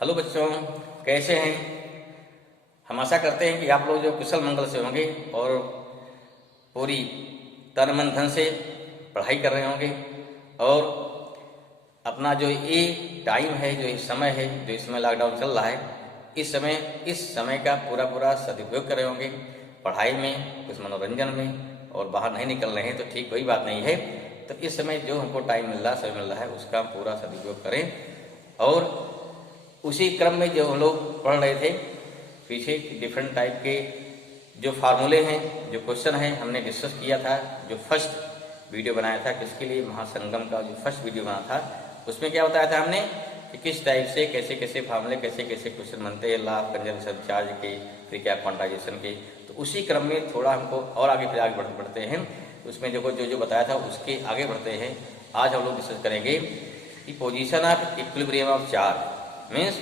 Hello बच्चों, कैसे हैं। हम आशा करते हैं कि आप लोग जो कुशल मंगल से होंगे और पूरी तन मन धन से पढ़ाई कर रहे होंगे और अपना जो ये टाइम है, जो ये समय है, जो इस समय लॉकडाउन चल रहा है, इस समय का पूरा सदुपयोग कर रहे होंगे पढ़ाई में, कुछ मनोरंजन में। और बाहर नहीं निकल रहे हैं तो ठीक कोई बात नहीं है। तो इस समय जो हमको टाइम मिल रहा है, समय मिल रहा है, उसका हम पूरा सदुपयोग करें। और उसी क्रम में जो हम लोग पढ़ रहे थे, पीछे डिफरेंट टाइप के जो फार्मूले हैं, जो क्वेश्चन हैं, हमने डिस्कस किया था। जो फर्स्ट वीडियो बनाया था किसके लिए, महासंगम का जो फर्स्ट वीडियो बना था, उसमें क्या बताया था हमने कि किस टाइप से कैसे कैसे फार्मूले, कैसे कैसे क्वेश्चन बनते हैं, लॉ ऑफ कंजर्वेशन चार्ज के, फिर क्या क्वांटाइजेशन के। तो उसी क्रम में थोड़ा हमको और आगे बढ़ते हैं। उसमें देखो जो बताया था उसके आगे बढ़ते हैं। आज हम लोग डिस्कस करेंगे कि position of equilibrium of charge means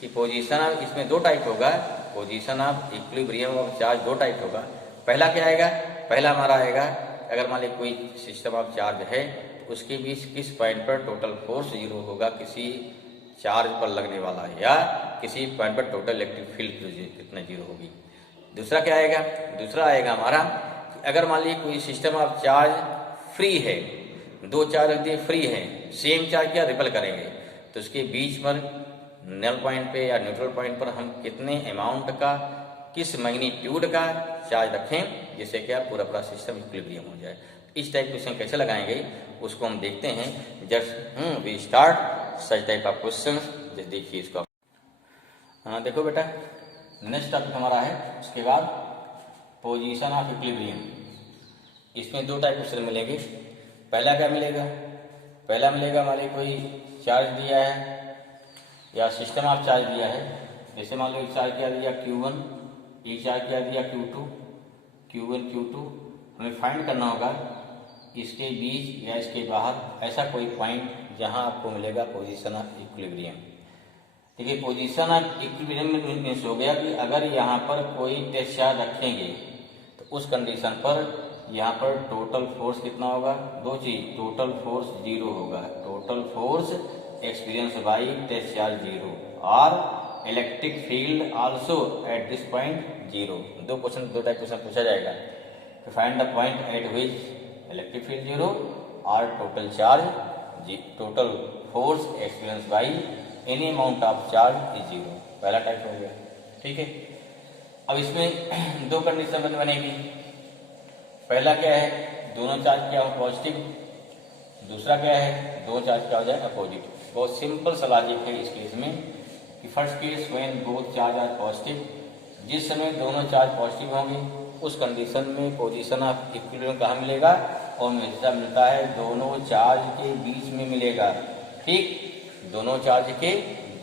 कि पोजीशन ऑफ, इसमें दो टाइप होगा, position of equilibrium of charge दो टाइप होगा। पहला क्या आएगा, पहला हमारा आएगा अगर मान लीजिए कोई सिस्टम ऑफ चार्ज है तो उसके बीच किस पॉइंट पर टोटल फोर्स जीरो होगा, किसी चार्ज पर लगने वाला, या किसी पॉइंट पर टोटल इलेक्ट्रिक फील्ड कितने जीरो होगी। दूसरा क्या आएगा, दूसरा आएगा हमारा कि अगर मान लीजिए कोई सिस्टम ऑफ चार्ज फ्री है, दो चार्ज यदि फ्री है, सेम चार्ज क्या रिपल करेंगे, तो उसके बीच पर नल पॉइंट पे या न्यूट्रल पॉइंट पर हम कितने अमाउंट का, किस मैग्नीट्यूड का चार्ज रखें जिससे क्या पूरा सिस्टम इक्विलिब्रियम हो जाए। इस टाइप क्वेश्चन कैसे लगाएंगे उसको हम देखते हैं। Just we start such type of question. देखिए इसको। हाँ देखो बेटा, नेक्स्ट टॉपिक हमारा है उसके बाद पोजीशन ऑफ इक्विलिब्रियम। इसमें दो टाइप क्वेश्चन मिलेंगे। पहला क्या मिलेगा, पहला मिलेगा मान लीजिए कोई चार्ज दिया है या सिस्टम ऑफ चार्ज दिया है। जैसे मान लो एक चार्ज क्या दिया Q1, एक चार्ज क्या दिया Q2, Q1 Q2। हमें फाइंड करना होगा इसके बीच या इसके बाहर ऐसा कोई पॉइंट जहां आपको मिलेगा पोजीशन ऑफ इक्विलिब्रियम। देखिए पोजीशन ऑफ इक्विलिब्रियम मीन्स हो गया कि अगर यहाँ पर कोई टेस्ट चार्ज रखेंगे तो उस कंडीशन पर यहाँ पर टोटल फोर्स कितना होगा, दो चीज, टोटल फोर्स जीरो होगा, total force experience by test charge zero, और electric field also at this point zero. दो टाइप क्वेश्चन पूछा जाएगा। तो find the point at which electric field zero और total charge, total force experience by any amount of charge is zero. पहला type हो गया, ठीक है। अब इसमें दो कंडीशन बनेगी। पहला क्या है, दोनों चार्ज क्या हो पॉजिटिव, दूसरा क्या है, दो चार्ज क्या हो जाए अपोजिट। बहुत सिंपल सा लॉजिक है इस केस में कि first case when both charge are positive, जिस समय दोनों चार्ज पॉजिटिव होंगे उस कंडीशन में पोजीशन ऑफ इक्विलिब्रियम कहाँ मिलेगा, और हमेशा मिलता है दोनों चार्ज के बीच में मिलेगा। ठीक, दोनों चार्ज के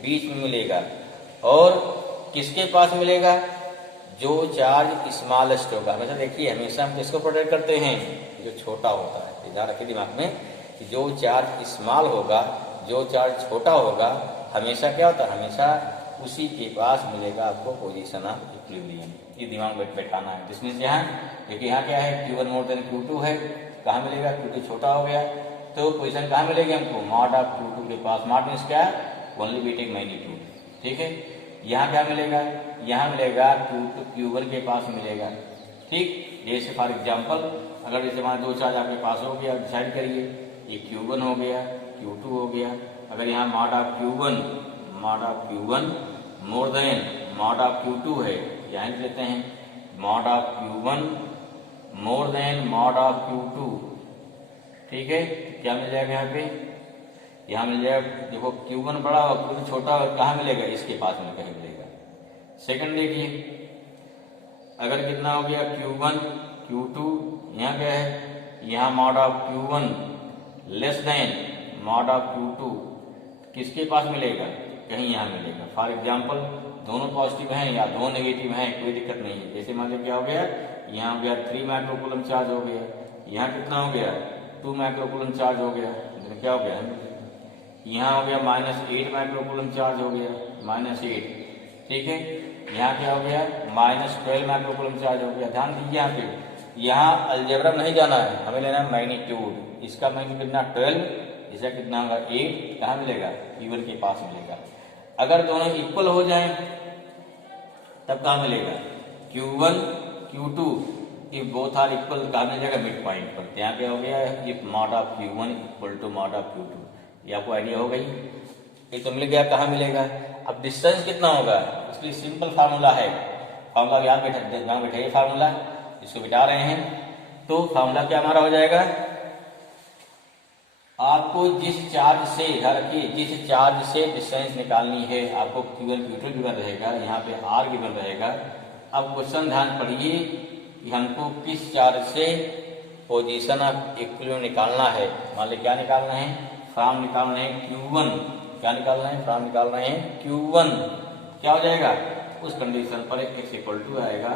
बीच में मिलेगा। और किसके पास मिलेगा, जो चार्ज स्मॉलेस्ट होगा। हमेशा देखिए, हमेशा हम किसको प्रोटेक्ट करते हैं, जो छोटा होता है। ध्यान रखिए दिमाग में कि जो चार्ज स्मॉल होगा, जो चार्ज छोटा होगा, हमेशा क्या होता है, हमेशा उसी के पास मिलेगा आपको पोजीशन ऑफ इक्विलिब्रियम। ये दिमाग में बैठाना है। जिसमें यहाँ देखिए, यहाँ क्या है, Q1 मोर देन Q2 है, कहाँ मिलेगा, Q2 छोटा हो गया तो पोजीशन कहाँ मिलेगी हमको, मॉड ऑफ Q2 के पास। मॉड मीन्स क्या, ओनली बीटिंग मैग्नीट्यूड, ठीक है। यहाँ क्या मिलेगा, यहाँ मिलेगा Q1 के पास मिलेगा। ठीक, जैसे फॉर एग्जाम्पल अगर जैसे हमारे दो चार्ज आपके पास हो गया, डिसाइड करिए, ये Q1 हो गया, Q2 हो गया। अगर यहाँ mod of Q1 more than mod of Q2 है, यहाँ लिख लेते हैं mod of Q1 more than mod of Q2। ठीक है, क्या मिल जाएगा यहाँ पे, यहाँ मिल जाएगा, देखो Q1 बड़ा और Q2 छोटा और कहाँ मिलेगा, इसके पास में कहीं मिलेगा। सेकंड देखिए, अगर कितना हो गया Q1 Q2, यहाँ क्या है, यहाँ mod of Q1 less than mod of Q2, किसके पास मिलेगा, कहीं यहाँ मिलेगा। फॉर एग्जाम्पल दोनों पॉजिटिव हैं या दोनों नेगेटिव हैं, कोई दिक्कत नहीं है। जैसे मान लीजिए क्या हो गया, यहाँ हो गया 3 माइक्रोकूलम चार्ज हो गया, यहाँ कितना हो गया 2 माइक्रोकूलम चार्ज हो गया, क्या हो गया, यहाँ हो गया -8 माइक्रोकूलम चार्ज हो गया, -8। ठीक है, यहाँ क्या हो गया, -12 माइक्रोकूलम चार्ज हो गया। ध्यान दीजिए यहाँ पे, यहाँ अलजेब्रा नहीं जाना है, हमें लेना है मैग्नीट्यूड। इसका मैग्नीट्यूड कितना 12, इसका कितना होगा 8, कहाँ मिलेगा, Q1 के पास मिलेगा। अगर दोनों इक्वल हो जाएं तब कहाँ मिलेगा, Q1 Q2 if both are equal कहाँ मिल जाएगा, मिड पॉइंट पर। यहाँ क्या हो गया, if mod of Q1 equal to mod of Q2, ये आपको आइडिया हो गई। ये तो मिल गया, कहाँ मिलेगा। अब डिस्टेंस कितना होगा, इसलिए सिंपल फार्मूला है, फार्मूला यहाँ बैठे फार्मूला, इसको बिठा रहे हैं। तो फार्मूला क्या हमारा हो जाएगा, आपको जिस चार्ज से जिस चार्ज से डिस्टेंस निकालनी है, आपको Q1 Q2 गिवन रहेगा, यहाँ पे R गिवन रहेगा। अब क्वेश्चन ध्यान पढ़िए कि हमको किस चार्ज से पोजीशन ऑफ इक्विलिब्रियम निकालना है। मान लीजिए क्या निकालना है, फ्रॉम निकालना है Q1, क्या निकालना है, फ्रॉम निकालना है Q1। क्या हो जाएगा, उस कंडीशन पर x इक्वल टू आएगा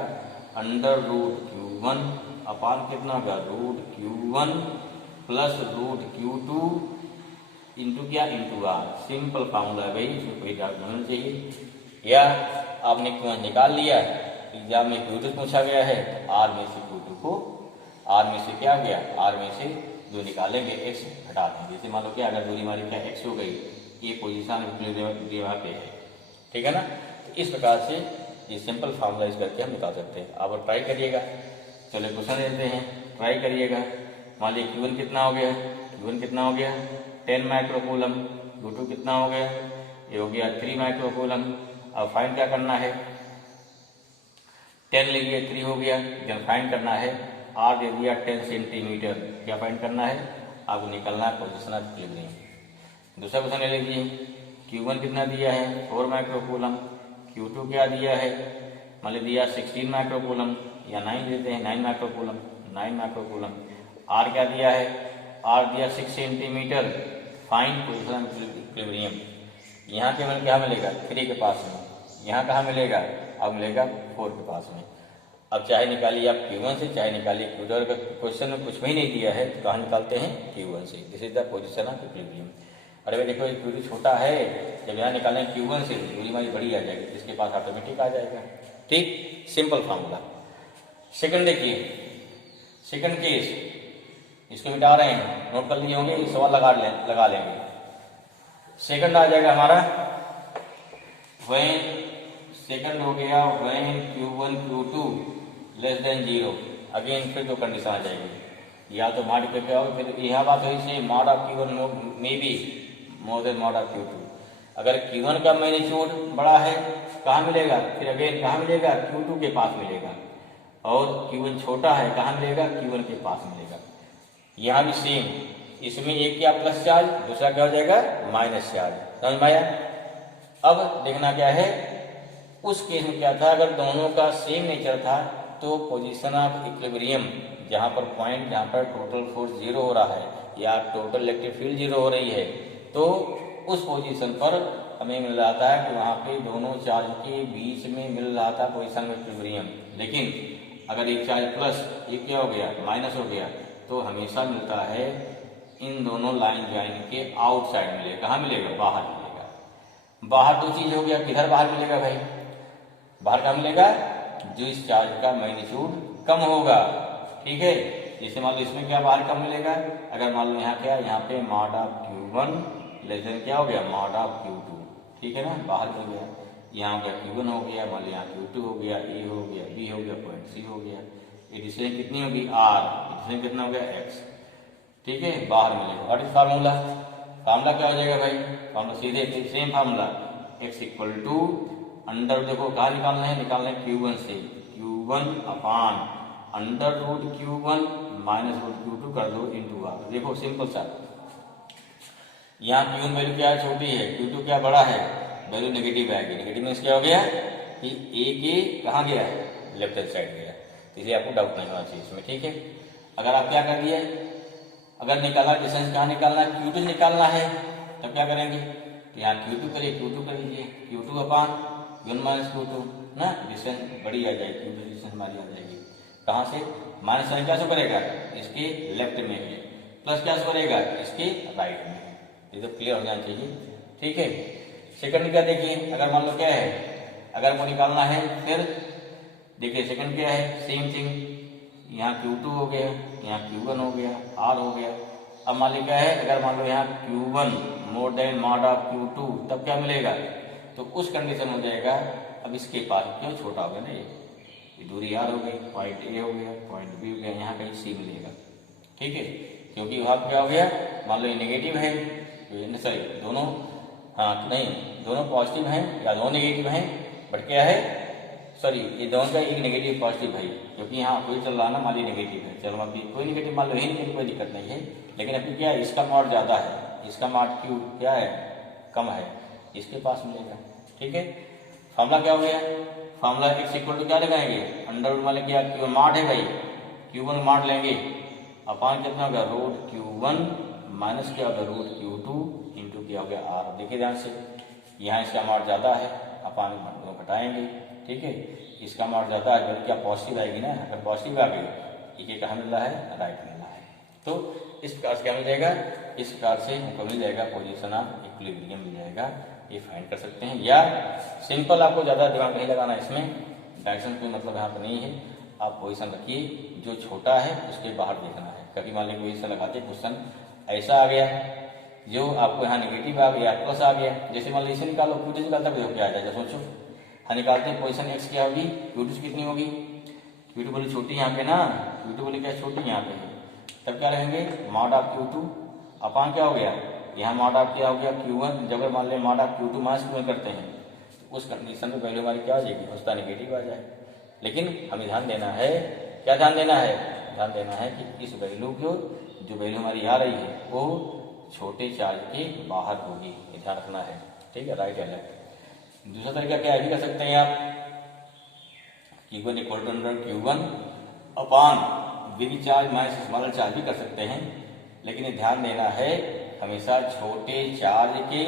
अंडर रूट Q1 अपान कितना होगा, root Q1 plus root Q2 into क्या, इंटू R। सिंपल फार्मूला है भाई, इसमें कोई डाउट नहीं होना चाहिए। या आपने Q1 निकाल लिया, एग्जाम में Q2 पूछा गया है, R में से Q2 को, R में से क्या हो गया, R में से जो निकालेंगे x हटा देंगे। जैसे मान लो क्या, अगर दूरी हमारी क्या x हो गई, ये पोजीशन यहाँ पे है, ठीक है ना। तो इस प्रकार से ये सिंपल फार्मूलाइज करके हम निकाल सकते हैं। आप ट्राई करिएगा। चलो क्वेश्चन देते हैं, ट्राई करिएगा। मान लीजिए Q1 कितना हो गया, Q1 कितना हो गया 10 माइक्रोकूलम, Q2 कितना हो गया, ये हो गया 3 माइक्रोकूलम। अब फाइंड क्या करना है, 10 ले लिया, 3 हो गया, जब फाइंड करना है R दे दिया 10 सेंटीमीटर, क्या फाइंड करना है, आपको निकलना है पोजीशन ऑफ इक्विलिब्रियम। दूसरा क्वेश्चन ले लीजिए, Q1 कितना दिया है 4 माइक्रोकूलम, Q2 क्या दिया है, मान लीजिए दिया 16 माइक्रोकूलम या 9 देते हैं, 9 माइक्रोकूलम, 9 माइक्रोकूलम। R क्या दिया है, R दिया 6 centimetre. Find position of equilibrium. यहाँ केवल क्या मिलेगा, 3 के पास में, यहाँ कहाँ मिलेगा, अब मिलेगा 4 के पास में। अब चाहे निकालिए आप Q1 से, चाहे निकालिए Q2। अगर क्वेश्चन में कुछ भी नहीं दिया है तो कहाँ निकालते हैं, Q1 से। This is the position of equilibrium. अरे भाई देखो Q2 छोटा है, जब यहाँ निकालें Q1 से दूरी हमारी बड़ी आ जाएगी, जिसके पास ऑटोमेटिक आ जाएगा। ठीक, सिंपल फार्मूला। सेकंड देखिए, सेकंड केस, इसको मिटा रहे हैं, नोट कर लिए होंगे, सवाल लगा लेंगे। सेकंड आ जाएगा हमारा व्हेन, सेकंड हो गया when Q1 Q2 less than 0। Again फिर दो कंडीशन आ जाएगी, या तो मॉड पे क्या होगा, फिर यह बात हुई से मॉड ऑफ Q1 में भी more than mod of Q2। अगर Q1 का मैग्नीट्यूड बड़ा है कहाँ मिलेगा, फिर अगेन कहाँ मिलेगा, Q2 के पास मिलेगा। और Q1 छोटा है कहाँ मिलेगा, Q1 के पास मिलेगा। यहाँ भी सेम, इसमें एक क्या प्लस चार्ज, दूसरा क्या हो जाएगा माइनस चार्ज। समझ में आया। अब देखना क्या है, उस केस में क्या था, अगर दोनों का सेम नेचर था तो पोजीशन ऑफ इक्विलिब्रियम, जहाँ पर पॉइंट, जहाँ पर टोटल फोर्स 0 हो रहा है या टोटल इलेक्ट्रिक फील्ड 0 हो रही है, तो उस पोजीशन पर हमें मिल रहा था कि वहाँ पे दोनों चार्ज के बीच में मिल रहा था पोजीशन ऑफ इक्विलिब्रियम। लेकिन अगर एक चार्ज प्लस, एक क्या हो गया माइनस हो गया, तो हमेशा मिलता है इन दोनों लाइन ज्वाइन के आउटसाइड मिलेगा। कहाँ मिलेगा, बाहर मिलेगा। बाहर दो चीज हो गया, किधर बाहर मिलेगा भाई, बाहर कहाँ मिलेगा, जो इस चार्ज का मैग्नीट्यूड कम होगा। ठीक है, जैसे मान लो इसमें क्या बाहर कम मिलेगा, अगर मान लो यहाँ क्या, यहाँ पे mod of Q1 less than क्या हो गया, मॉड ऑफ Q2। ठीक है ना, बाहर मिल गया। यहाँ हो गया Q1 हो गया, मान लो यहाँ Q2 हो गया, A हो गया, B हो गया, पॉइंट C हो गया। ये डिस्टेंस कितनी होगी R, डिस्टेंस कितना हो गया X। ठीक है, बाहर मिलेगा। व्हाट इज फार्मूला, फार्मूला क्या हो जाएगा भाई, फार्मूला सीधे same formula, x equal to under, देखो कहाँ निकालना है, निकालना है Q1 से, Q1 upon under root Q1 minus root Q2 कर दो इंटू R। देखो सिंपल सा, यहाँ Q1 वैल्यू क्या है, छोटी है, Q2 क्या बड़ा है, वैल्यू नेगेटिव आएगी। नेगेटिव मीन्स क्या हो गया कि A के कहाँ गया, लेफ्ट हैंड साइड गया, इसलिए आपको डाउट नहीं होना चाहिए इसमें। ठीक है, अगर आप क्या कर दिए, अगर निकालना डिस्टेंस कहाँ निकालना है, Q2 निकालना है, तब क्या करेंगे, यहाँ Q2 करिए, Q2 कर लीजिए, Q2 अपान Q1 माइनस Q2 ना, डिस्टेंस बड़ी आ जाएगी, Q2 डिस्टेंस हमारी आ जाएगी। कहाँ से, माइनस साइन क्या से करेगा, इसके लेफ्ट में है, प्लस क्या से करेगा, इसके राइट में है। ये तो क्लियर हो जाना चाहिए। ठीक है, सेकंड क्या देखिए, अगर मान लो क्या है, अगर वो निकालना है, फिर देखिए सेकंड क्या है, सेम थिंग, यहाँ Q2 हो गया, यहाँ Q1 हो गया, R हो गया। अब मान लो क्या है, अगर मान लो यहाँ Q1 more than mod of Q2, तब क्या मिलेगा, तो उस कंडीशन में हो जाएगा। अब इसके पास क्यों छोटा हो गया ना, ये दूरी आर हो गई, पॉइंट ए हो गया, पॉइंट बी हो गया, यहाँ कहीं सी मिलेगा। ठीक है, क्योंकि विभाग क्या हो गया, मान लो ये नेगेटिव है, सॉरी दोनों, हाँ नहीं दोनों पॉजिटिव हैं या दोनों नेगेटिव हैं, बट क्या है, सॉरी ये दोनों का एक नेगेटिव पॉजिटिव है, क्योंकि यहाँ कोई चल रहा ना मान ली नेगेटिव है, चलो अभी कोई नेगेटिव मान लो ही नहीं, कोई दिक्कत नहीं है। लेकिन अभी क्या है, इसका मॉड ज़्यादा है, इसका मॉड क्यू क्या है, कम है, इसके पास मिलेगा। ठीक है, फॉर्मूला क्या हो गया, फॉर्मूला एक्स इक्वल टू क्या लगाएंगे, अंडर रूट वाले क्या क्यू मॉड है भाई, Q1 मॉड लेंगे अपान कितना होगा रूट Q1 माइनस क्या होगा रूट Q2 इंटू क्या हो गया आर। देखिए ध्यान से, यहाँ इसका मॉड ज़्यादा है, अपान को घटाएंगे। ठीक है, इसका मॉड ज़्यादा है, बल्कि क्या पॉजिटिव आएगी ना, अगर पॉजिटिव आ गई ये कहाँ मिल रहा है, राइट मिल रहा है। तो इस प्रकार से क्या मिल जाएगा, इस प्रकार से हमको मिल जाएगा पोजीशन ऑफ इक्विलिब्रियम मिल जाएगा, ये फाइंड कर सकते हैं। या सिंपल, आपको ज़्यादा दिमाग नहीं लगाना इसमें, डायरेक्शन कोई मतलब यहाँ पर नहीं है, आप पोजीशन रखिए, जो छोटा है उसके बाहर देखना है। कभी मान लीजिए पोजीशन लगाते क्वेश्चन ऐसा आ गया, जो आपको यहाँ नेगेटिव आ गया, प्लस आ गया, जैसे मान लीजिए इसे निकालो, Q2 निकालता है क्या आ जाएगा, सोचो। हाँ निकालते हैं, पोजीशन एक्स क्या होगी, Q2 कितनी होगी, Q2 बोली छोटी यहाँ पे ना, Q2 बोली क्या छोटी यहाँ पे है, तब क्या रहेंगे मॉड ऑफ Q2 अपान क्या हो गया, यहाँ मॉड ऑफ क्या हो गया Q1। जब मॉड लें mod of Q2 minus Q1 करते हैं, तो उस कंडीशन में वैल्यू हमारी क्या आ जाएगी, उसका नेगेटिव आ जाए। लेकिन हमें ध्यान देना है, क्या ध्यान देना है, ध्यान देना है कि इस वैल्यू को, जो वैल्यू हमारी आ रही है वो छोटे चार्ज के बाहर होगी, ये ध्यान रखना है। ठीक है, राइट या लेफ्ट। दूसरा तरीका क्या है, भी कर सकते हैं आप, Q1 equal to under Q1 upon big charge minus smaller charge भी कर सकते हैं। लेकिन ये ध्यान देना है, हमेशा छोटे चार्ज के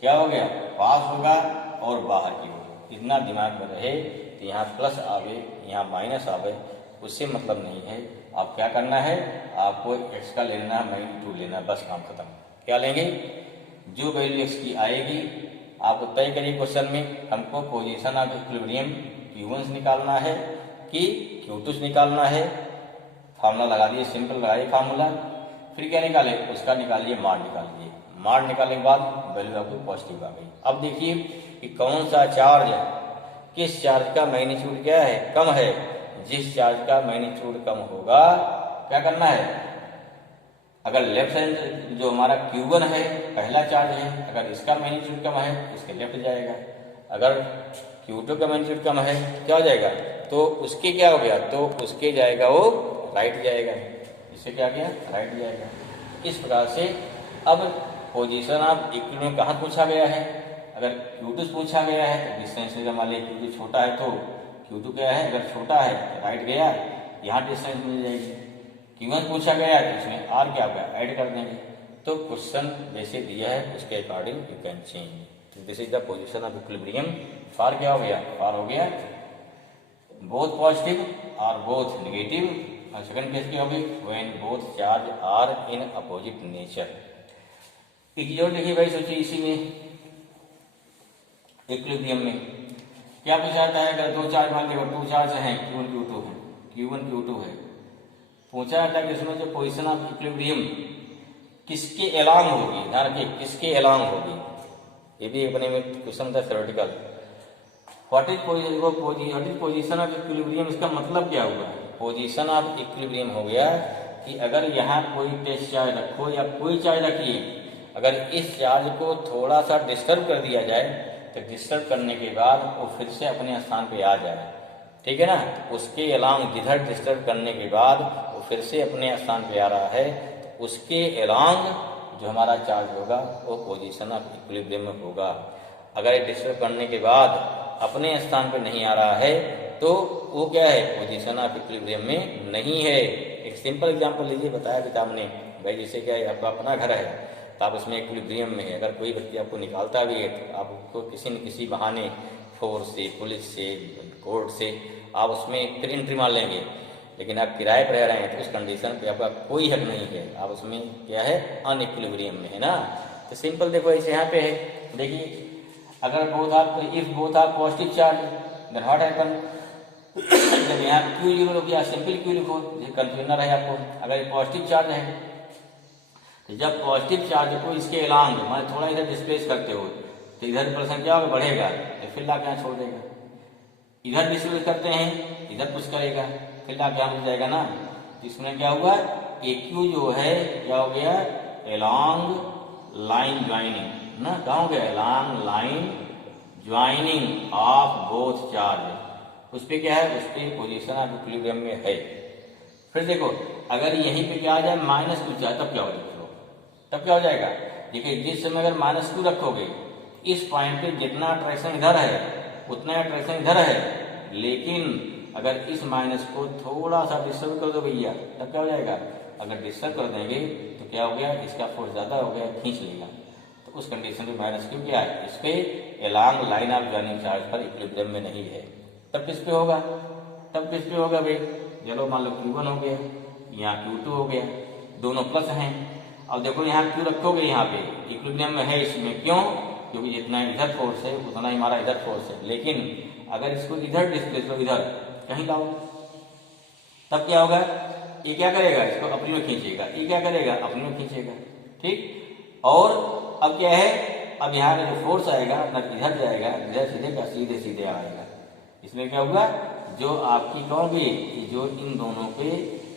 क्या हो गया पास होगा और बाहर की होगा, इतना दिमाग में रहे। तो यहाँ प्लस आवे यहाँ माइनस आवे, उससे मतलब नहीं है। आप क्या करना है, आपको एक्स का लेना है, -2 लेना है, बस काम खत्म। क्या लेंगे, जो वैल्यू एक्स की आएगी आपको तय करिए क्वेश्चन में, हमको पोजीशन ऑफ इक्विलिब्रियम Q1 से निकालना है कि Q2 से निकालना है। फार्मूला लगा दिए, सिंपल लगाइए फार्मूला, फिर क्या निकाले, उसका निकालिए मॉड निकालिए। मॉड निकालने के बाद वैल्यू आपको पॉजिटिव आ गई। अब देखिए कि कौन सा चार्ज, किस चार्ज का मैग्नीट्यूड क्या है, कम है। जिस चार्ज का मैग्नीट्यूड कम होगा क्या करना है, अगर लेफ्ट हैंड जो हमारा Q1 है पहला चार्ज है, अगर इसका मैग्नीट्यूड कम है इसके लेफ्ट जाएगा। अगर Q2 का मैग्नीट्यूड कम है क्या हो जाएगा, तो उसके क्या हो गया, तो उसके जाएगा वो राइट जाएगा, इससे क्या गया राइट जाएगा। इस प्रकार से अब पोजीशन ऑफ इक्विलिब्रियम कहाँ पूछा गया है, अगर Q2 पूछा गया है तो डिस्टेंस मान लीजिए Q2 छोटा है तो Q2 क्या है, अगर छोटा है तो राइट गया, यहाँ डिस्टेंस मिल जाएगी। Q1 पूछा गया है तो इसमें R क्या होगा ऐड कर देंगे। तो क्वेश्चन जैसे दिया है उसके according you can change. This is the position of equilibrium for क्या हो गया, फॉर हो गया बोथ पॉजिटिव और बोथ नेगेटिव। और सेकंड केस क्या होगी, when both charge are in opposite nature. एक और देखिए भाई, सोचिए इसी में इक्विलिब्रियम में क्या पूछा जाता है, अगर दो चार्ज मान लीजिए 2 चार्ज हैं, Q1 Q2 है, Q1 Q2 है, पूछा जाता है कि इसमें जो पोजीशन ऑफ इक्विलिब्रियम किसके एलॉन्ग होगी, ध्यान रखिए किसके एलॉन्ग होगी, ये भी अपने में क्वेश्चन था theoretical. What is position of equilibrium, इसका मतलब क्या हुआ, पोजीशन ऑफ इक्विलिब्रियम हो गया कि अगर यहाँ कोई टेस्ट चार्ज रखो या कोई चार्ज रखिए, अगर इस चार्ज को थोड़ा सा डिस्टर्ब कर दिया जाए तो डिस्टर्ब करने के बाद वो फिर से अपने स्थान पे आ जाए, ठीक है ना, उसके अलांग जिधर डिस्टर्ब करने के बाद वो फिर से अपने स्थान पे आ रहा है, तो उसके अलांग जो हमारा चार्ज होगा वो पोजीशन ऑफ इक्विलिब्रियम में होगा। अगर डिस्टर्ब करने के बाद अपने स्थान पे नहीं आ रहा है तो वो क्या है, पोजीशन ऑफ इक्विलिब्रियम में नहीं है। एक सिंपल एग्जांपल लीजिए, बताया किताब ने भाई, जैसे क्या है आपका अपना घर है तो आप उसमें इक्विलिब्रियम में है, अगर कोई व्यक्ति आपको निकालता भी है तो आप उसको किसी न किसी बहाने फोर्स से, पुलिस से, कोर्ट से आप उसमें फिर एंट्री मार लेंगे। लेकिन आप किराए पर रह रहे हैं तो उस कंडीशन पे आपका कोई हक नहीं है, आप उसमें क्या है अनइक्विलिब्रियम में है ना। तो सिंपल देखो ऐसे यहाँ पे है, देखिए अगर both are positive charge then what happen, जब यहाँ Q0 हो गया सिंपल Q लिखो, ये कंफ्यूजन रहे आपको। अगर पॉजिटिव चार्ज है तो जब पॉजिटिव चार्ज को इसके एलांग मान थोड़ा इधर डिस्प्लेस करते हो तो इधर प्रेशर क्या होगा, बढ़ेगा, तो फिर लाके यहाँ छोड़ देगा। इधर डिस्ट्रीब्यूट करते हैं, इधर पुश करेगा, फिर लाके यहाँ रुक जाएगा ना। तो इसमें क्या हुआ, AQ जो है क्या हो गया, एलॉन्ग लाइन ज्वाइनिंग ना, कहाँ हो गया, along line joining of both charge. उस पे क्या है, उस पे पोजीशन ऑफ इक्विलिब्रियम में है। फिर देखो अगर यहीं पे क्या आ जाए -2 चार्ज, तब क्या हो जाएगा, तब क्या हो जाएगा, देखिए जिस समय अगर -2 रखोगे, इस पॉइंट पे जितना अट्रैक्शन इधर है उतना अट्रैक्शन इधर है, लेकिन अगर इस माइनस को थोड़ा सा डिस्टर्ब कर दो भैया, तब क्या हो जाएगा, अगर डिस्टर्ब कर देंगे तो क्या हो गया, इसका फोर्स ज्यादा हो गया, खींच लेगा। तो उस कंडीशन में -Q क्या है, इस पे along line of joining charge पर इक्विलिब्रियम में नहीं है। तब किस पे होगा, तब किस पे होगा भाई, चलो मान लो Q1 हो गया, यहाँ Q2 हो गया, दोनों प्लस हैं। अब देखो यहाँ Q रखोगे, यहाँ पे इक्विलिब्रियम में है इसमें, क्यों, क्योंकि जितना इधर फोर्स है उतना ही हमारा इधर फोर्स है। लेकिन अगर इसको इधर डिस्प्लेस लो, इधर कहीं लाओ, तब क्या होगा, ये क्या करेगा, इसको अपनी में खींचेगा, ये क्या करेगा, अपनी में खींचेगा, ठीक। और अब क्या है, अब यहाँ का जो फोर्स आएगा ना इधर जाएगा, इधर सीधे का सीधे सीधे आएगा। इसमें क्या होगा, जो आपकी कहोगे जो इन दोनों पे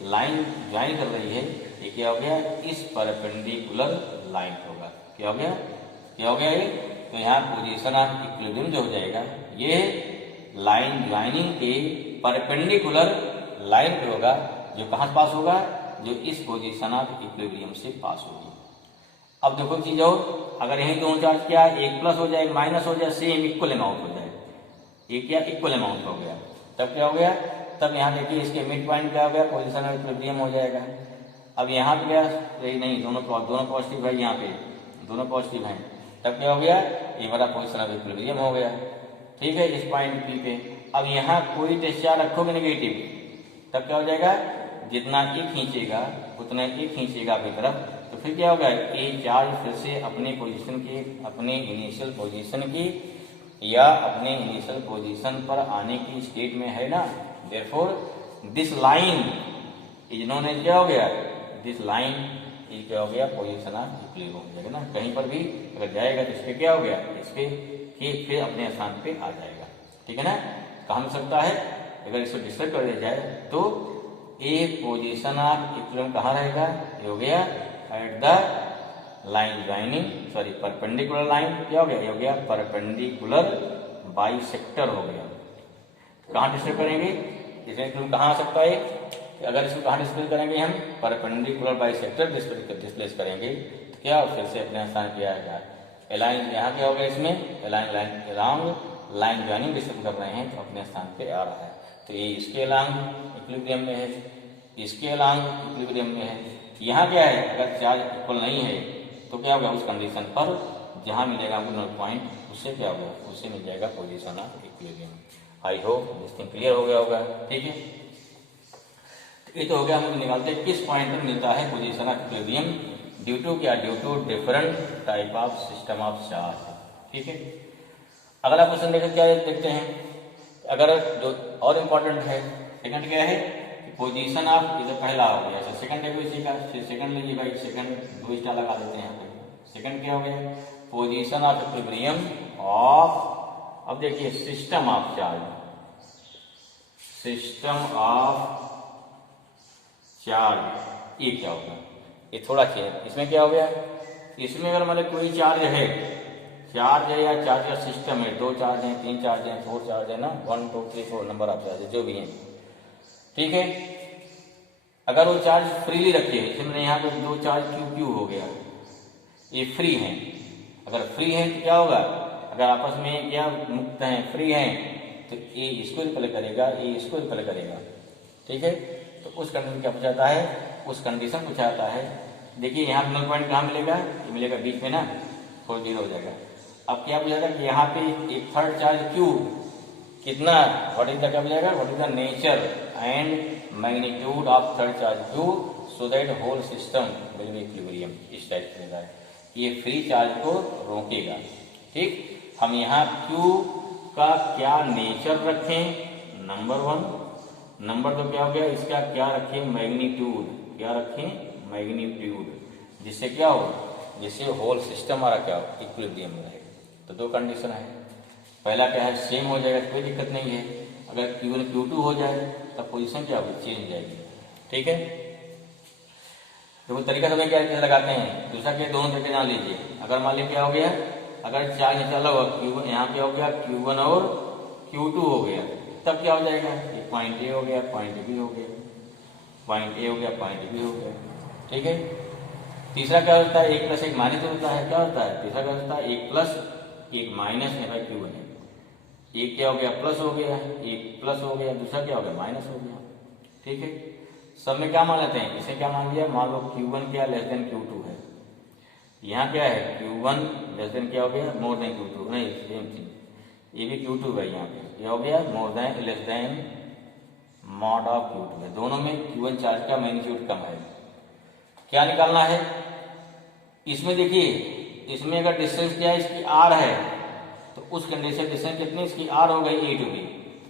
लाइन ज्वाइन कर रही है, ये क्या हो गया, इस परपेंडिकुलर लाइन होगा, क्या हो गया, क्या हो गया ये, तो यहाँ पोजीशन ऑफ इक्विलिब्रियम जो हो जाएगा, ये लाइन ज्वाइनिंग के परपेंडिकुलर लाइन पे होगा, जो कहाँ पास होगा, जो इस पोजीशन ऑफ इक्विलिब्रियम से पास होगी। अब देखो चीज और, अगर यही दोनों चार्ज क्या है, एक प्लस हो जाए, एक माइनस हो जाए, सेम इक्वल अमाउंट हो जाए, ये क्या इक्वल अमाउंट हो गया, तब क्या हो गया, तब यहाँ देखिए इसके मिड पॉइंट क्या हो गया, पोजीशन ऑफ इक्विलिब्रियम हो जाएगा। अब यहाँ पे गया, नहीं दोनों पॉजिटिव है, यहाँ पे दोनों पॉजिटिव हैं, तब क्या हो गया, ये हमारा पोजीशन ऑफ इक्विलिब्रियम हो गया, ठीक है, इस पॉइंट P पे। अब यहाँ कोई टेस्ट चार्ज रखोगे नेगेटिव, तब क्या हो जाएगा, जितना E खींचेगा उतना E खींचेगा अपनी तरफ, तो फिर क्या होगा, ये चार्ज फिर से अपने पोजीशन की, अपने इनिशियल पोजीशन की या अपने इनिशियल पोजीशन पर आने की स्टेट में है ना। Therefore this line is known as, क्या हो गया, दिस लाइन इज क्या हो गया, पोजीशन ऑफ इक्विलिब्रियम हो जाएगा ना। कहीं पर भी अगर जाएगा तो इसके क्या हो गया, इसके फिर अपने स्थान पे आ जाएगा, ठीक है ना। कहा मिल सकता है, अगर इसको डिस्टर्ब कर दिया जाए तो एक पोजीशन ऑफ इक्विलिब्रियम कहाँ रहेगा, ये हो गया at the line joining, sorry perpendicular line, क्या हो गया, ये हो गया परपेंडिकुलर बाइसेक्टर हो गया। कहाँ डिस्टर्ब करेंगे, इसमें इक्विलिब्रियम कहाँ आ सकता है, अगर इसको कहाँ डिस्प्लेस करेंगे, हम परपेंडिकुलर बाइसेक्टर डिस्प्लेस करेंगे, तो क्या फिर से अपने स्थान पे आएगा। एलाइन यहाँ क्या होगा, इसमें align line along line joining disturb कर रहे हैं, तो अपने स्थान पे आ रहा है, तो ये इसके अलोंग इक्विलिब्रियम में है, इसके अलोंग इक्विलिब्रियम में है। यहाँ क्या है, अगर चार्ज इक्वल नहीं है तो क्या होगा, उस कंडीशन पर जहाँ मिलेगा हमको नॉट पॉइंट, उससे क्या होगा, उससे मिल जाएगा position of equilibrium. I hope this thing clear हो गया होगा, ठीक है। ये तो हो गया, हम लोग निकालते हैं किस पॉइंट पर मिलता है position of equilibrium, due to क्या, due to different type of system of charge, ठीक है। अगला क्वेश्चन देखते क्या देखते हैं, अगर जो और इम्पोर्टेंट है, सेकंड क्या है, पोजीशन ऑफ, ये तो पहला हो गया, सेकंड है इसी का, सेकंड लीजिए भाई, सेकंड 2 स्टार लगा देते हैं यहाँ पे। सेकंड क्या हो गया, पोजीशन ऑफ इक्विलिब्रियम ऑफ, अब देखिए system of charge, system of charge, ये क्या होगा, ये थोड़ा चेंज, इसमें क्या हो गया, इसमें अगर मतलब कोई चार्ज है या चार्ज का सिस्टम है, 2 चार्ज हैं, 3 चार्ज हैं, 4 चार्ज है ना, 1 2 3 4 नंबर ऑफ चार्ज जो भी हैं, ठीक है। अगर वो चार्ज फ्रीली रखे, इसमें यहाँ पे 2 चार्ज क्यू हो गया, ये फ्री हैं, अगर फ्री है तो क्या होगा, अगर आपस में क्या मुक्त हैं, फ्री हैं, तो ये इसको रिपेल करेगा, ये इसको रिपेल करेगा, ठीक है। तो उस कंडीशन क्या पूछाता है, उस कंडीशन पूछाता है। देखिए यहाँ पे 0 पॉइंट कहाँ मिलेगा, ये मिलेगा बीच में ना, 4 0 हो जाएगा। अब क्या पूछा था कि यहाँ पे एक थर्ड चार्ज क्यू कितना, व्हाट इज द, क्या मिलेगा, what is the nature and magnitude of third charge Q so that whole system will be equilibrium, इस टाइप से है, ये फ्री चार्ज को रोकेगा, ठीक। हम यहाँ क्यू का क्या नेचर रखें, नंबर 1, नंबर 2 क्या हो गया, इसका क्या रखें, मैग्नीट्यूड, क्या रखें, मैग्नीट्यूड, जिससे क्या हो, जिससे होल सिस्टम हमारा क्या हो, इक्विलिब्रियम में रहेगा। तो दो कंडीशन है। पहला क्या है, सेम हो जाएगा, कोई दिक्कत नहीं है। अगर Q1 Q2 हो जाए तब पोजीशन क्या होगी, चेंज हो जाएगी। ठीक है, तो तरीका समझ क्या कैसे लगाते हैं। दूसरा क्या, दोनों तरीके जान लीजिए। अगर मान लीजिए क्या हो गया, अगर चार्ज निकाला हुआ Q1, यहाँ पे हो गया Q1 और Q2 हो गया, तब क्या हो जाएगा, ये पॉइंट ए हो गया, पॉइंट बी हो गया, पॉइंट ए हो गया, पॉइंट बी हो गया। ठीक है, तीसरा क्या होता है, एक प्लस एक माइनस होता है। क्या होता है, तीसरा क्या होता है, एक प्लस एक माइनस है Q1 है। एक क्या हो गया, प्लस हो गया, एक प्लस हो गया, दूसरा क्या हो गया, माइनस हो गया। ठीक है, सब में क्या मान लेते हैं, इसे क्या मान लिया, मान लो Q1 क्या लेस देन Q2 है। यहाँ क्या है, Q1 लेस देन क्या हो गया, मोर देन Q2, नहीं सेम थिंग, ये भी Q2 है। यहाँ पे क्या हो गया, more than less than mod of Q2 है। दोनों में Q1 चार्ज का मैग्नीट्यूड कम है। क्या निकालना है, इसमें देखिए, इसमें अगर डिस्टेंस क्या है, इसकी R है, तो उस कंडीशन डिस्टेंस कितनी, इसकी R हो गई ए टू बी।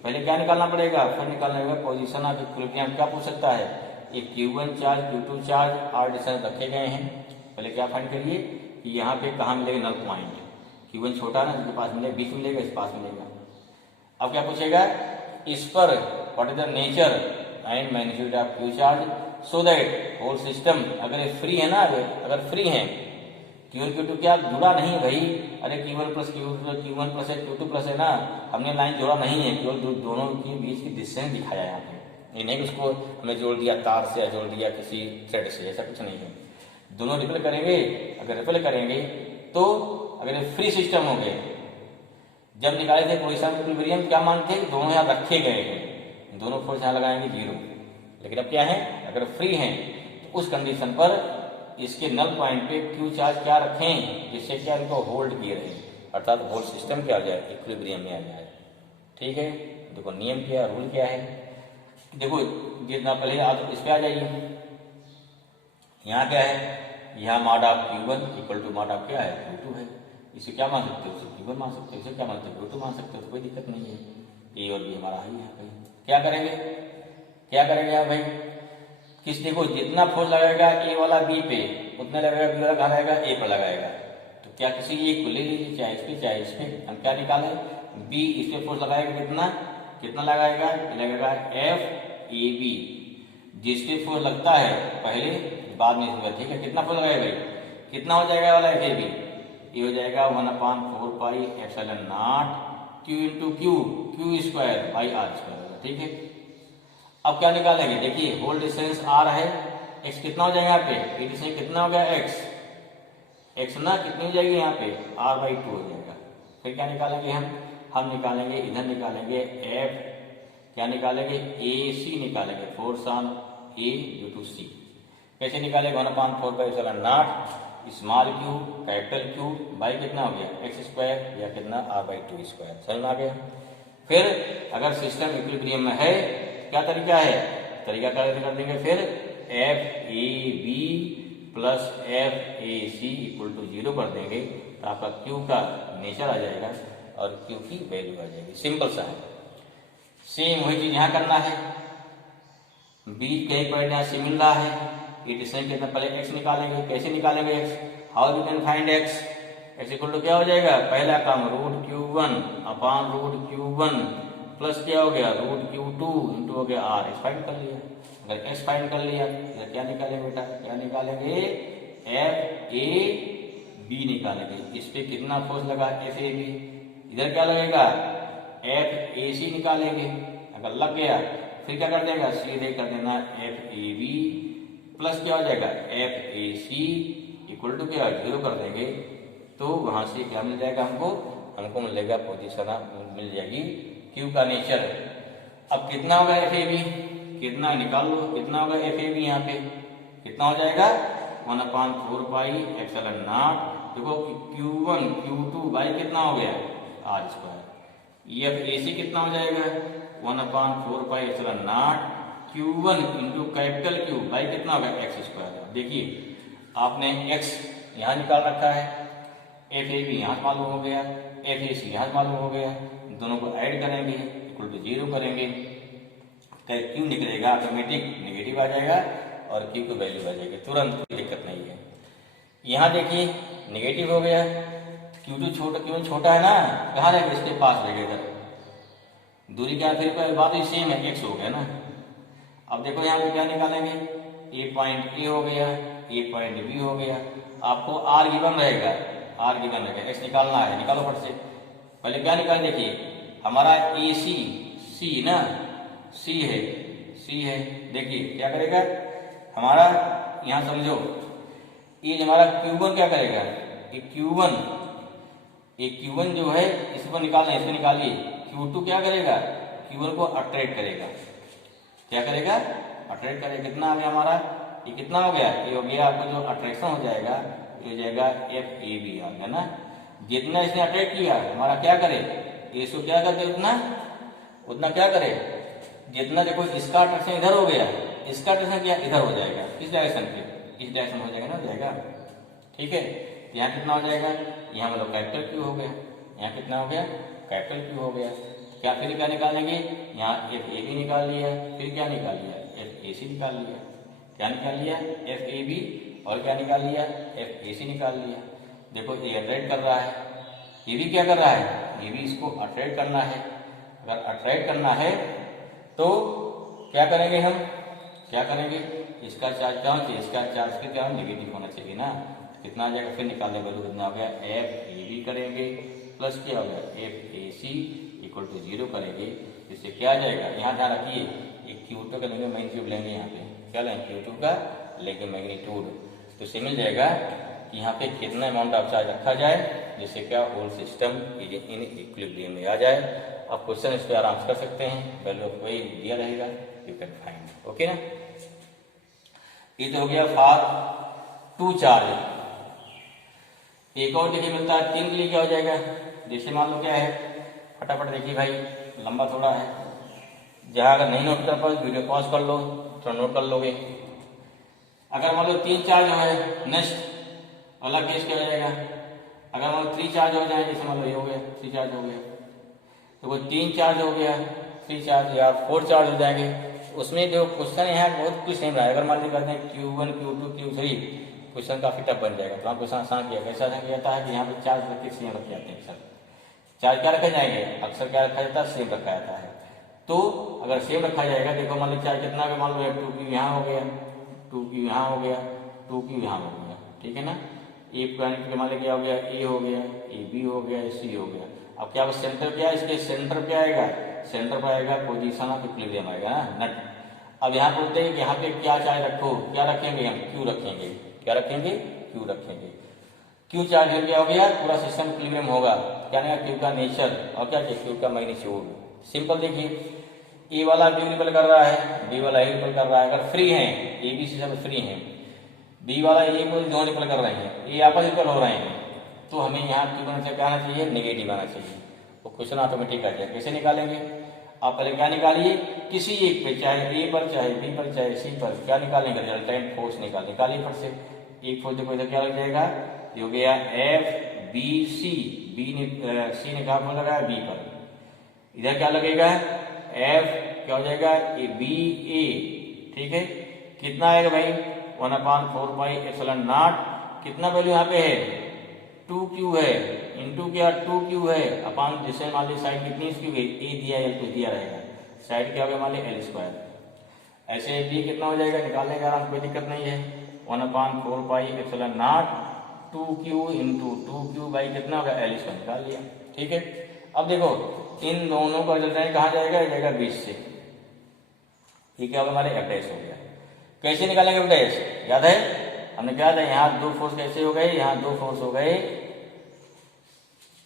पहले क्या निकालना पड़ेगा, फिर निकालना पड़ेगा पोजीशन ऑफ इक्विलिब्रियम। क्या पूछ सकता है, ये Q1 charge Q2 charge R distance रखे गए हैं। पहले क्या फाइंड करिए कि यहाँ पे कहाँ मिलेगा नल पॉइंट। Q1 छोटा ना, इसके पास मिलेगा, बीच मिलेगा, इस पास मिलेगा। अब क्या पूछेगा, इस पर what is the nature and magnitude of Q charge so that whole system, अगर ये फ्री है ना, अगर फ्री है Q1 Q2 क्या जुड़ा नहीं है भाई, अरे Q1 प्लस Q1 प्लस है, Q2 प्लस है ना, हमने लाइन जोड़ा नहीं है, केवल दोनों के बीच की डिस्टेंस दिखाया यहाँ पे। ये नहीं कि उसको हमने जोड़ दिया तार से या जोड़ दिया किसी थ्रेड से, ऐसा कुछ नहीं है। दोनों रिपेल करेंगे, अगर रिपेल करेंगे तो अगर ये फ्री सिस्टम हो गए, जब निकाले थे पोजीशन ऑफ इक्विलिब्रियम क्या मान थे, दोनों यहाँ रखे गए हैं, दोनों फोर्स यहाँ लगाएंगे 0। लेकिन अब क्या है, अगर फ्री हैं तो उस कंडीशन पर इसके नल पॉइंट पे Q चार्ज क्या रखें, जिससे क्या इनको होल्ड किए रहे, अर्थात होल सिस्टम क्या आ जाए, इक्विलिब्रियम में आ जाए। ठीक है, देखो नियम क्या, रूल क्या है। देखो जितना पहले आप इस पे आ जाइए, यहाँ क्या है, यहाँ mod of Q1 equal to mod of क्या है, Q2 है। इसे क्या मान सकते हो, इसे Q1 मान सकते हो, इसे क्या मानते हो, Q2 मान सकते हो, तो कोई दिक्कत नहीं है। ए और बी हमारा ही है। क्या करेंगे, क्या करेंगे आप भाई, किस, देखो जितना फोर्स लगाएगा ए वाला बी पे, उतना लगाएगा बी वाला कहाँ लगाएगा, ए पर लगाएगा। तो क्या किसी एक को ले लीजिए, चाहे इस पे चाहे इस पे। हम क्या निकालें, बी इस पे फोर्स लगाएगा, कितना कितना लगाएगा, लगेगा एफ ए बी। जिस पे फोर्स लगता है पहले बाद में इसमें, ठीक है, कितना फोर्स लगाएगा भाई, कितना हो जाएगा वाला एफ ए बी, ये हो जाएगा 1/4 pi epsilon not Q into Q square by R square. ठीक है, अब क्या निकालेंगे, देखिए होल डिस्टेंस R है, x कितना हो जाएगा यहाँ पे, ये डिस्टेंस कितना हो गया x ना, कितनी हो जाएगी यहाँ पे R/2 हो जाएगा। फिर क्या निकालेंगे हम निकालेंगे, इधर निकालेंगे F, क्या निकालेंगे, AC निकालेंगे, force on A due to C। कैसे निकालेंगे, 1/4 pi epsilon naught small q capital Q बाई कितना हो गया x स्क्वायर या कितना R/2 स्क्वायर। समझ में आ गया। फिर अगर सिस्टम इक्विलिब्रियम में है, क्या तरीका है, तरीका कर देंगे, फिर F A B plus F A C equal to 0 कर देंगे, तो आपका Q का नेचर आ जाएगा और Q की वैल्यू आ जाएगी। सिंपल सा है, सेम वही चीज यहाँ करना है। बी कहीं पॉइंट यहाँ से मिल रहा है, ये डिस्टेंस कितना, पहले x निकालेंगे। कैसे निकालेंगे x, how we can find x, x equal to क्या हो जाएगा, पहला काम √Q1 अपॉन √Q1 प्लस क्या हो गया √Q2 इंटू हो गया R। x फाइंड कर लिया, अगर x फाइंड कर लिया इधर क्या निकालेंगे बेटा, क्या निकालेंगे, एफ ए बी निकालेंगे। इस पे कितना फोर्स लगा एफ ए बी, इधर क्या लगेगा एफ ए सी निकालेंगे। अगर लग गया फिर क्या कर देगा, सीधे कर देना एफ ए बी प्लस क्या हो जाएगा F A C equal to क्या 0 कर देंगे, तो वहां से क्या मिल जाएगा हमको मिलेगा पोजीशन मिल जाएगी Q का नेचर। अब कितना होगा एफ ए बी, कितना निकाल लो, कितना होगा एफ ए बी, यहाँ पे कितना हो जाएगा 1/4 पाई एप्सिलॉन नॉट। देखो Q1 Q2 बाई कितना हो गया R स्क्वायर। एफ ए सी कितना हो जाएगा 1/4 pi epsilon not Q1 into capital Q बाई कितना होगा x स्क्वायर। देखिए आपने x यहाँ निकाल रखा है, एफ ए बी यहाँ मालूम हो गया, एफ ए सी यहाँ मालूम हो गया, दोनों को ऐड करेंगे इक्वल टू 0 करेंगे, Q निकलेगा ऑटोमेटिक नेगेटिव आ जाएगा और Q की वैल्यू आ जाएगी तुरंत, कोई दिक्कत नहीं है। यहाँ देखिए नेगेटिव हो गया, Q2 छोटा, Q1 छोटा है ना, कहाँ रहेगा, इसके पास रहेगा। दूरी क्या, फिर बात ही सेम है, x हो गया ना। अब देखो यहाँ पे क्या निकालेंगे, ए पॉइंट ए हो गया, ए पॉइंट बी हो गया। आपको आर गिवन रहेगा, आर गिवन रहेगा, एक्स निकालना है, निकालो फट से। पहले क्या निकाल, देखिए हमारा ए सी, सी ना, सी है, सी है। देखिए क्या करेगा हमारा, यहाँ समझो ये हमारा Q1 क्या करेगा, ये Q1, ये Q1 जो है इस पर निकालना है, इसको निकालिए। Q2 क्या करेगा, Q1 को अट्रैक्ट करेगा, क्या करेगा, अट्रैक्ट करेगा। कितना आ गया हमारा, ये कितना हो गया, ये हो गया आपको जो अट्रैक्शन हो जाएगा, ये हो जाएगा FAB आ गया ना। जितना इसने अट्रैक्ट किया हमारा क्या करे, इसको क्या करते उतना, उतना क्या करे, जितना देखो इसका अट्रैक्शन इधर हो गया, इसका अट्रैक्शन क्या इधर हो जाएगा, इस डायरेक्शन पे, इस डायरेक्शन हो जाएगा ना, हो जाएगा। ठीक है, यहाँ कितना हो जाएगा, यहाँ मतलब कैपिटल Q हो गया, यहाँ कितना हो गया, कैपिटल Q हो गया। क्या फिर क्या निकालेंगे, यहाँ FAB निकाल लिया, फिर क्या निकाल लिया, FAC निकाल लिया। क्या निकाल लिया, FAB, और क्या निकाल लिया, FAC निकाल लिया। देखो ये अट्रैक्ट कर रहा है, ये भी क्या कर रहा है, ये भी इसको अट्रैक्ट करना है। अगर अट्रैक्ट करना है तो क्या करेंगे हम, क्या करेंगे, इसका चार्ज क्या होना चाहिए, इसका चार्ज फिर क्या नेगेटिव होना चाहिए ना। कितना आ जाएगा, फिर निकालने वैल्यू कितना हो गया, FAB करेंगे प्लस क्या हो गया, FAC इक्वल टू 0 करेंगे। इससे क्या आ जाएगा, यहाँ ध्यान रखिए, एक Q2 का लेंगे मैग्नीट्यूड लेंगे, यहाँ पे क्या लेंगे, Q2 का लेंगे मैग्नीट्यूड। तो इससे मिल जाएगा कि यहाँ पे कितना अमाउंट ऑफ चार्ज रखा जाए जिससे क्या होल सिस्टम इन इक्विलिब्रियम में आ जाए। आप क्वेश्चन इस पर आराम से कर सकते हैं, वैल्यू ऑफ वही दिया रहेगा, यू कैन फाइंड। ओके ना, ये तो हो गया फॉर 2 चार्ज। एक और देखिए मिलता है 3 के लिए, क्या हो जाएगा, जैसे मान लो क्या है, फटाफट देखिए भाई, लंबा थोड़ा है, जहाँ अगर नहीं नोट कर पाओ वीडियो पॉज कर लो, थोड़ा नोट कर लोगे। अगर मान लो 3 चार्ज है, नेक्स्ट अलग केस क्या हो जाएगा, अगर मान लो 3 चार्ज हो जाए, जैसे मान लो ये हो गया 3 चार्ज हो गया, तो वो 3 चार्ज हो गया, 3 चार्ज या 4 चार्ज हो जाएंगे। उसमें जो क्वेश्चन यहाँ बहुत कुछ नहीं रहा है, अगर मान लीजिए कहते हैं Q1 Q2 Q3, क्वेश्चन काफी टफ बन जाएगा। तो हम क्वेश्चन आसान किया, कैसा आसान किया जाता है कि यहाँ पे चार्ज रख के सेम रखे जाते हैं, सर चार्ज क्या रखे जाएंगे, अक्सर क्या रखा जाता है, सेम रखा जाता है। तो अगर सेम रखा जाएगा, देखो मान लो चार्ज कितना, मान लो 2Q यहाँ हो गया, 2Q यहाँ हो गया, 2Q यहाँ हो गया, ठीक है ना। ए प्लैनेट के मान लो क्या हो गया, ए हो गया, ए बी हो गया, सी हो गया। अब क्या सेंटर क्या है, इसके सेंटर पे आएगा, सेंटर पर आएगा पोजीशन ऑफ इक्विलिब्रियम आएगा ना, नट। अब यहाँ बोलते हैं कि यहाँ पे क्या चार्ज रखो, क्या रखेंगे हम, क्यू रखेंगे, क्या रखेंगे, क्यू रखेंगे। क्यू चार्ज क्या हो गया, पूरा सिस्टम इक्विलिब्रियम होगा, क्या नहीं, क्यू का नेचर और क्या चाहिए, क्यू का मैग्नीट्यूड। सिंपल देखिए, ए वाला बी रिपल कर रहा है, बी वाला ए रिपल कर रहा है, अगर फ्री है, ए बी सी सब फ्री है, बी वाला ए को दोनों रिपल कर रहे हैं, ए आपस रिपल हो रहे हैं, तो हमें यहाँ क्यू क्या आना चाहिए, नेगेटिव आना चाहिए। वो क्वेश्चन ऑटोमेटिक आ जाए। कैसे निकालेंगे, आप पहले क्या निकालिए, किसी एक पे, चाहे ए पर, चाहे बी पर, चाहे सी पर, क्या निकालेंगे, रिजल्टेंट फोर्स निकालिए फट से। एक फोर्स देखो इधर क्या लग जाएगा, ये हो गया FBC, सी ने कहा लगा है बी पर, इधर क्या लगेगा, F क्या हो जाएगा, ये BA, ठीक है। कितना आएगा भाई, 1/4 पाई एप्सिलॉन नॉट, कितना वैल्यू यहाँ पे है, 2Q है, इंटू क्या 2Q है, अपान जिससे मान ली साइड कितनी इसकी गई, ए दिया या कुछ दिया रहेगा, साइड क्या हो गया मान ली L²। ऐसे B कितना हो जाएगा, निकालने का कोई दिक्कत नहीं है, 1/4 pi epsilon not 2Q into 2Q by कितना होगा, L² निकाल लिया, ठीक है। अब देखो इन दोनों का रिजल्टेंट कहाँ जाएगा, जाएगा 20 से, ठीक है। अब हमारे F' हो गया। कैसे निकालेंगे F', याद है हमने क्या था, यहाँ 2 फोर्स कैसे हो गए, यहाँ 2 फोर्स हो गए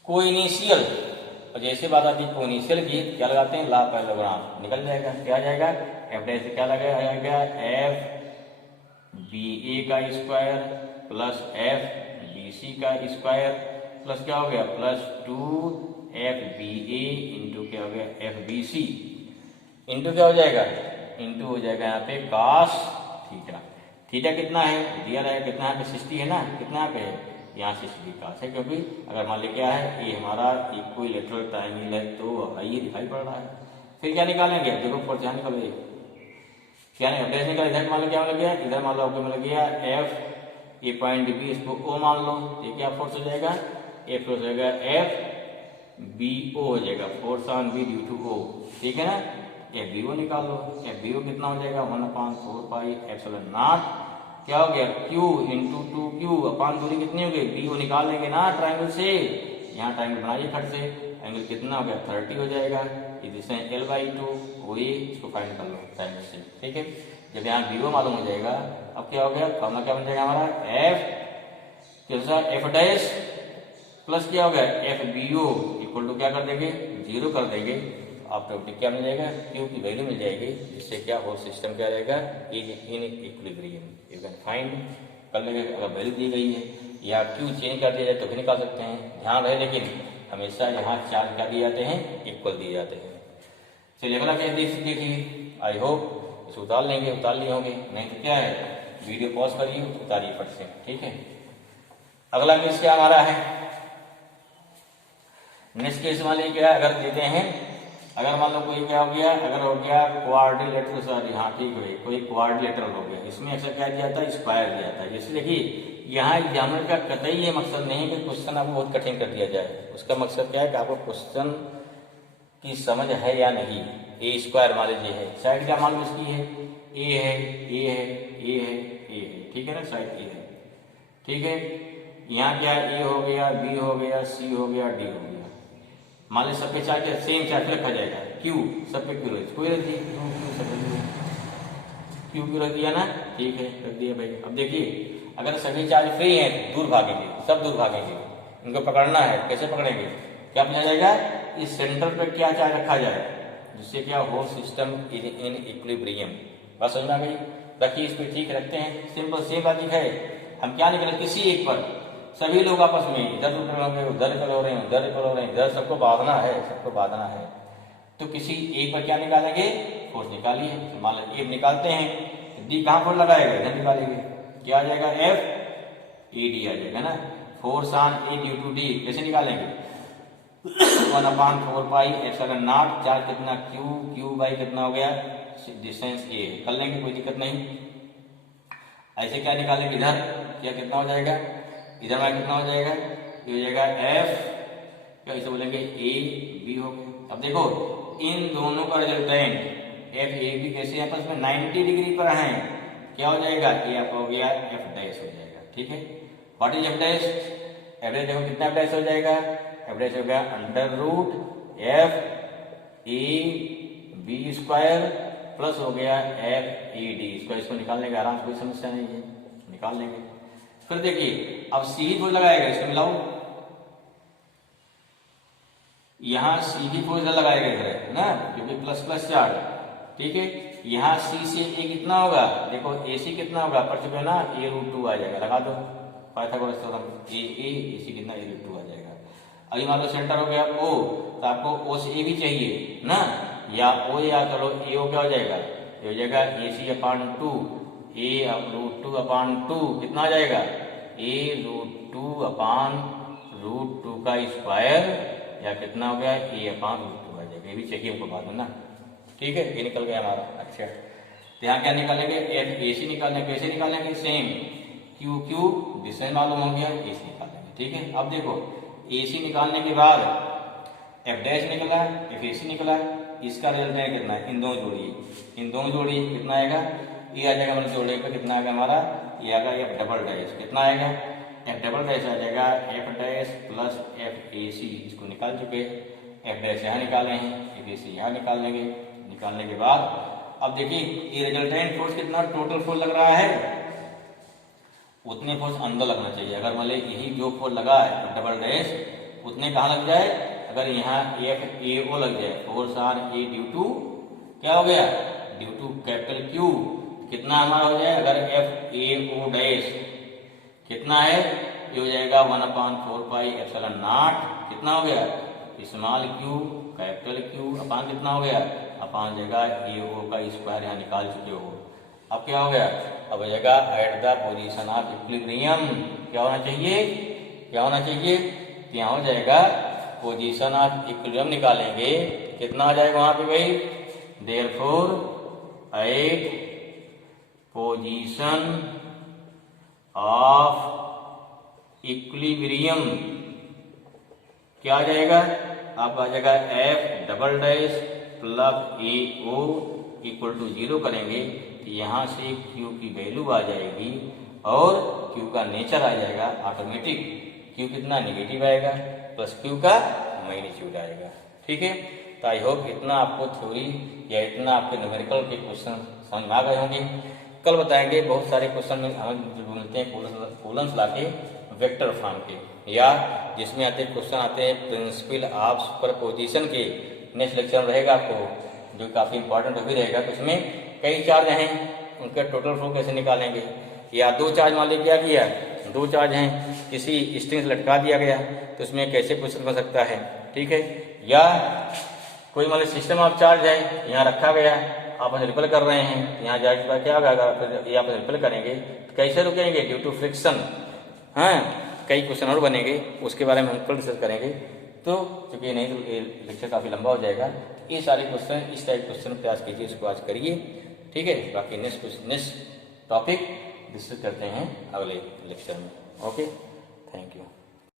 कोइनिशियल, और जैसे बात आती है कोइनिशियल की, क्या लगाते हैं, ला पैरेललोग्राम, निकल जाएगा, क्या जाएगा, F' से क्या लगाएगा, FBA का स्क्वायर प्लस FBC का स्क्वायर प्लस क्या हो गया, प्लस 2FBA इंटू क्या हो गया, FBC इंटू क्या हो जाएगा, इंटू हो जाएगा यहाँ पे cos थीटा। थीटा कितना है दिया रहेगा, कितना यहाँ पे 60 है ना, कितना यहाँ पे है, यहाँ 60 cos है, क्योंकि अगर मान लिया क्या है, ये हमारा इक्विलैटरल ट्रायंगल है तो ये दिखाई पड़ रहा है। फिर क्या निकालेंगे, देखो फोर्स यहाँ निकल गई, क्या नहीं F' निकल, इधर मान लो क्या मिल गया, इधर मान लो मिल गया F, ये पॉइंट B, इसको O मान लो, ये क्या फोर्स हो जाएगा, एफ हो जाएगा एफ बी ओ हो जाएगा, force on B due to O, ठीक है ना। एफ बी ओ निकाल लो, एफ बी ओ कितना हो जाएगा 1/4 पाई एप्सिलॉन नॉट, क्या हो गया Q इंटू 2Q अपान दूरी कितनी हो गई बी ओ निकाल लेंगे ना ट्राइंगल से, यहाँ ट्राइंगल बनाइए खट से, एंगल कितना हो गया 30 हो जाएगा, इसे L/2 वही इसको फाइंड कर लो ट्राइंगल से, ठीक है। जब यहाँ बी ओ मालूम हो जाएगा, अब क्या हो गया फॉर्मूला क्या बन जाएगा हमारा एफ कैसा एफ डैश प्लस क्या हो गया F B O equal to क्या कर देंगे 0 कर देंगे, ऑटोमेटिक क्या मिल जाएगा Q की वैल्यू मिल जाएगी, जिससे क्या होल सिस्टम क्या रहेगा in equilibrium. You can find कर लेंगे, अगर वैल्यू दी गई है या Q चेंज कर दिया जाए तो भी निकाल सकते हैं, ध्यान रहे लेकिन हमेशा यहाँ चार्ज क्या दिए जाते हैं इक्वल दिए जाते हैं। चलिए अगला क्या देखिए, आई होप इसे उतार लेंगे, उतार लिए होंगे, नहीं तो क्या है वीडियो पॉज करिए उतारिए फट से, ठीक है। अगला केस क्या हमारा है, नेक्स्ट केस वाले क्या अगर देते हैं, अगर मान लो कोई क्या हो गया, अगर हो गया क्वाड्रिलेटरल, सॉरी हाँ ठीक है कोई क्वाड्रिलेटरल हो गया, इसमें अक्सर क्या दिया था स्क्वायर दिया था, जैसे देखिए यहाँ एग्जामिनर का कतई ये मकसद नहीं है कि क्वेश्चन आपको बहुत कठिन कर दिया जाए, उसका मकसद क्या है कि आपको क्वेश्चन की समझ है या नहीं। ए स्क्वायर मान लीजिए है, साइड क्या मान लो इसकी है ए है ए है ए है ए है, ठीक है ना, साइड ए है, ठीक है। यहाँ क्या ए हो गया बी हो गया सी हो गया डी हो गया, मान लीजिए सबके चार्ज सेम चार्ज रखा जाएगा, क्यू सब पे क्यू कोई रख दिया क्यू क्यू रख दिया ना, ठीक है रख दिया भाई। अब देखिए अगर सभी चार्ज फ्री हैं दूर भागेंगे, सब दूर भागेंगे, इनको पकड़ना है, कैसे पकड़ेंगे, क्या पूछा जाएगा इस सेंटर पर क्या चार्ज रखा जाए, जिससे क्या होल सिस्टम इन इक्विलिब्रियम। बात समझ में आ गई, रखिए इस पर ठीक रखते हैं, सिंपल सेम बात है, हम क्या निकले किसी एक पर, सभी लोग आपस में इधर उधर हो रहे हैं उधर हो रहे हैं उधर हो रहे हैं इधर, सबको बांधना है, सबको बांधना है, तो किसी एक पर क्या निकालेंगे फोर्स निकालिए, मान लो ए निकालते हैं, डी कहाँ पर लगाएगा इधर निकालेंगे, क्या आ जाएगा एफ ए डी आ जाएगा ना, force on A due to D कैसे निकालेंगे 1/4 पाई एप्सिलॉन नॉट, चार्ज कितना क्यू बाई कितना हो गया डिस्टेंस ए, कर लेंगे कोई दिक्कत नहीं। ऐसे क्या निकालेंगे इधर क्या कितना हो जाएगा, इधर में कितना हो जाएगा ये हो जाएगा एफ क्या इसे बोलेंगे ए बी हो गया। अब देखो इन दोनों का रिजल्टेंट एफ ए बी कैसे आपस में 90 डिग्री पर हैं, क्या हो जाएगा ये आपका हो गया एफ डैश हो जाएगा, ठीक है। What is F dash, average देखो कितना एफ डैश हो जाएगा, एवरेज हो गया under root F A B square plus हो गया एफ ए डी स्क्वायर, इसको निकालने का आराम से कोई समस्या नहीं है, निकाल लेंगे। फिर देखिए अब सी फोर्स लगाएगा, इसको मिलाओ, यहाँ सी भी फोर्स लगाएगा इधर ना क्योंकि प्लस प्लस चार्ज, ठीक है। यहाँ सी से ए कितना होगा, देखो ए सी कितना होगा पर चुके ना a√2 आ जाएगा, लगा दो पाइथागोरस थ्योरम, ए सी कितना a√2 आ जाएगा। अभी मान लो सेंटर हो गया ओ, तो आपको ओ से ए भी चाहिए ना, या ओ या चलो ए ओ क्या हो जाएगा ये हो जाएगा AC/2 a√2/2 कितना आ जाएगा a√2/√2 का स्क्वायर, या कितना हो गया a/√2 आ जाएगा, ये भी चाहिए हमको बाद में ना, ठीक है। ये निकल गया हमारा। अच्छा तो यहाँ क्या निकालेंगे एफ ए सी निकालेंगे, कैसे निकालेंगे सेम क्यू क्यू डिस्टेंस मालूम हो गया ए सी निकालेंगे, ठीक है। अब देखो ए सी निकालने के बाद एफ डैश निकला एफ ए सी निकला, इसका रिजल्टेंट कितना है इन दोनों जोड़िए, इन दोनों जोड़िए कितना आएगा ये आ जाएगा, मतलब जोड़े का कितना आएगा हमारा ये आएगा एफ डबल डैश, कितना आएगा एफ डबल डैश आ जाएगा F dash plus F A C, इसको निकाल चुके, एफ डैश यहाँ निकाले हैं एफ ए सी यहाँ निकाल लेंगे। निकालने के बाद अब देखिए ये रिजल्टेंट फोर्स कितना टोटल फोर्स लग रहा है, उतने फोर्स अंदर लगना चाहिए, अगर मान यही जो फोर्स लगा है डबल डैश उतने कहाँ लग जाए, अगर यहाँ एफ ए ओ लग जाए force on A due to क्या हो गया ड्यू टू कैपिटल क्यू, कितना हमारा हो जाए अगर एफ ए ओ डैश कितना है ये हो जाएगा 1/4 पाई एप्सिलॉन नॉट, कितना हो गया स्मॉल क्यू कैपिटल क्यू अपान कितना हो गया अपान जगह ए ओ का स्क्वायर यहाँ निकाल चुके हो। अब क्या हो गया, अब हो जाएगा at the position of equilibrium, क्या होना चाहिए क्या होना चाहिए, यहाँ हो जाएगा पोजीशन ऑफ इक्विलिब्रियम निकालेंगे, कितना आ जाएगा वहां पे भाई, therefore at position of equilibrium क्या आ जाएगा आपका? आ जाएगा F double dash plus A O equal to 0 करेंगे तो यहाँ से क्यू की वैल्यू आ जाएगी और क्यू का नेचर आ जाएगा ऑटोमेटिक। क्यू कितना? नेगेटिव आएगा प्लस क्यू का मैग्नीट्यूड आएगा। ठीक है, तो आई होप इतना आपको थ्योरी या इतना आपके न्यूमेरिकल के क्वेश्चन समझ में आ गए होंगे। कल बताएंगे बहुत सारे क्वेश्चन में हमें जो मिलते हैं कॉलम्स लाके वेक्टर फॉर्म के, या जिसमें आते क्वेश्चन आते हैं प्रिंसिपल ऑफ सुपरपोजिशन के। नेक्स्ट लेक्चर में रहेगा आपको, जो काफ़ी इंपॉर्टेंट भी रहेगा। तो उसमें कई चार्ज हैं, उनका टोटल फ्लो कैसे निकालेंगे, या दो चार्ज मान लीजिए क्या किया, दो चार्ज हैं, किसी स्ट्रिंग से लटका दिया गया तो उसमें कैसे क्वेश्चन बन सकता है। ठीक है, या कोई मान लीजिए सिस्टम ऑफ चार्ज है, यहाँ रखा गया, आप रिपेल कर रहे हैं, यहाँ जाके बाद क्या होगा, अगर ये आप रिपेल करेंगे तो कैसे रुकेंगे? Due to friction. हाँ, कई क्वेश्चन और बनेंगे, उसके बारे में हम कल डिस्कस करेंगे। तो चूंकि नहीं तो लेक्चर काफ़ी लंबा हो जाएगा, ये सारे क्वेश्चन इस टाइप क्वेश्चन प्रयास कीजिए, इसको आज करिए। ठीक है, बाकी नेक्स्ट टॉपिक डिस्कस करते हैं अगले लेक्चर में। Okay, thank you.